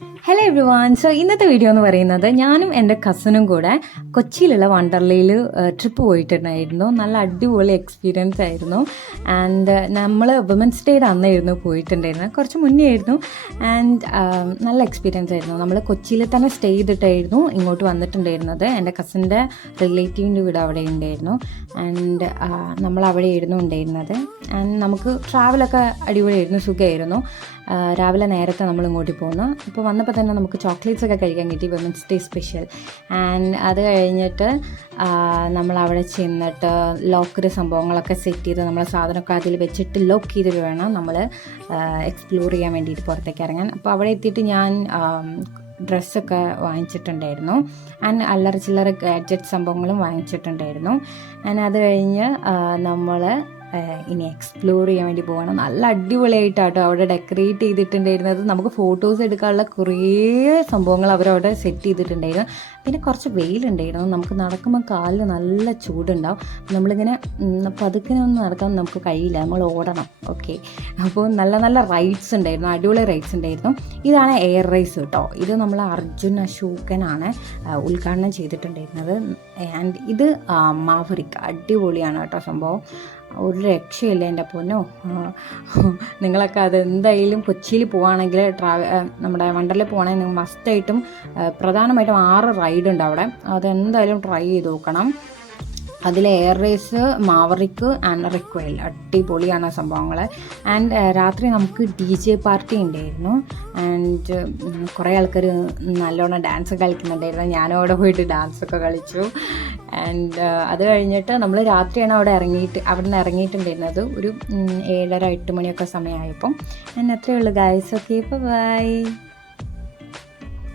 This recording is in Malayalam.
Hello every one. സോ ഇന്നത്തെ വീഡിയോ എന്ന് പറയുന്നത് ഞാനും എൻ്റെ കസിനും കൂടെ കൊച്ചിയിലുള്ള വണ്ടർലയിൽ ട്രിപ്പ് പോയിട്ടുണ്ടായിരുന്നു. നല്ല അടിപൊളി എക്സ്പീരിയൻസ് ആയിരുന്നു. ആൻഡ് നമ്മൾ വുമൻസ് ഡേയുടെ അന്നായിരുന്നു പോയിട്ടുണ്ടായിരുന്നത്, കുറച്ച് മുന്നേ ആയിരുന്നു. ആൻഡ് നല്ല എക്സ്പീരിയൻസ് ആയിരുന്നു. നമ്മൾ കൊച്ചിയിൽ തന്നെ സ്റ്റേ ചെയ്തിട്ടായിരുന്നു ഇങ്ങോട്ട് വന്നിട്ടുണ്ടായിരുന്നത്. എൻ്റെ കസിൻ്റെ റിലേറ്റീവിൻ്റെ വീട് അവിടെ ഉണ്ടായിരുന്നു. ആൻഡ് നമ്മൾ അവിടെയായിരുന്നു ഉണ്ടായിരുന്നത്. ആൻഡ് നമുക്ക് ട്രാവലൊക്കെ അടിപൊളിയായിരുന്നു, സുഖമായിരുന്നു. രാവിലെ നേരത്തെ നമ്മൾ ഇങ്ങോട്ട് പോന്നു. ഇപ്പോൾ വന്നപ്പോൾ തന്നെ നമുക്ക് ചോക്ലേറ്റ്സ് ഒക്കെ കഴിക്കാൻ കിട്ടി, വുമൻസ് ഡേ സ്പെഷ്യൽ. ആൻഡ് അത് കഴിഞ്ഞിട്ട് നമ്മൾ അവിടെ ചെന്നിട്ട് ലോക്കർ സംഭവങ്ങളൊക്കെ സെറ്റ് ചെയ്ത് നമ്മളെ സാധനമൊക്കെ അതിൽ വെച്ചിട്ട് ലോക്ക് ചെയ്തിട്ട് വേണം നമ്മൾ എക്സ്പ്ലോർ ചെയ്യാൻ വേണ്ടിയിട്ട് പുറത്തേക്ക് ഇറങ്ങാൻ. അപ്പോൾ അവിടെ എത്തിയിട്ട് ഞാൻ ഡ്രസ്സൊക്കെ വാങ്ങിച്ചിട്ടുണ്ടായിരുന്നു. ആൻഡ് അല്ലറ ചില്ലറ ഗാഡ്ജറ്റ് സംഭവങ്ങളും വാങ്ങിച്ചിട്ടുണ്ടായിരുന്നു. ആൻഡ് അത് കഴിഞ്ഞ് നമ്മൾ ഇനി എക്സ്പ്ലോർ ചെയ്യാൻ വേണ്ടി പോകണം. നല്ല അടിപൊളിയായിട്ടാട്ടോ അവിടെ ഡെക്കറേറ്റ് ചെയ്തിട്ടുണ്ടായിരുന്നത്. നമുക്ക് ഫോട്ടോസ് എടുക്കാനുള്ള കുറേ സംഭവങ്ങൾ അവരവിടെ സെറ്റ് ചെയ്തിട്ടുണ്ടായിരുന്നു. പിന്നെ കുറച്ച് വെയിലുണ്ടായിരുന്നു. നമുക്ക് നടക്കുമ്പോൾ കാലിൽ നല്ല ചൂടുണ്ടാവും. നമ്മളിങ്ങനെ പതുക്കിനൊന്നും നടക്കാൻ നമുക്ക് കഴിയില്ല, നമ്മൾ ഓടണം. ഓക്കെ, അപ്പോൾ നല്ല നല്ല റൈഡ്സ് ഉണ്ടായിരുന്നു, അടിപൊളി റൈഡ്സ് ഉണ്ടായിരുന്നു. ഇതാണ് എയർ റൈസ് കേട്ടോ. ഇത് നമ്മൾ അർജുൻ അശോകനാണ് ഉദ്ഘാടനം ചെയ്തിട്ടുണ്ടായിരുന്നത്. ആൻഡ് ഇത് മാവറിക്, അടിപൊളിയാണ് കേട്ടോ സംഭവം. ഒരു രക്ഷയില്ല എൻ്റെ പൊന്നോ. നിങ്ങളൊക്കെ അതെന്തായാലും കൊച്ചിയിൽ പോവുകയാണെങ്കിൽ നമ്മുടെ വണ്ടർലയിൽ പോവുകയാണെങ്കിൽ നിങ്ങൾ മസ്റ്റായിട്ടും പ്രധാനമായിട്ടും 6 റൈഡ് ഉണ്ട് അവിടെ. അതെന്തായാലും ട്രൈ ചെയ്ത് നോക്കണം. അതിൽ എയർ റേസ്, മാവറിക്ക് ആൻഡ് റിക്വയൽ, അടിപൊളിയാണ് സംഭവങ്ങൾ. ആൻഡ് രാത്രി നമുക്ക് DJ പാർട്ടി ഉണ്ടായിരുന്നു. ആൻഡ് കുറേ ആൾക്കാർ നല്ലോണം ഡാൻസ് കളിക്കുന്നുണ്ടായിരുന്നു. ഞാനും അവിടെ പോയിട്ട് ഡാൻസൊക്കെ കളിച്ചു. ആൻഡ് അത് കഴിഞ്ഞിട്ട് നമ്മൾ രാത്രിയാണ് അവിടെ നിന്ന് ഇറങ്ങിയിട്ടുണ്ടായിരുന്നത്. ഒരു 7:30-8 മണിയൊക്കെ സമയമായപ്പം. ആൻഡ് അത്രയേ ഉള്ളൂ ഗൈസ്. Okay, by.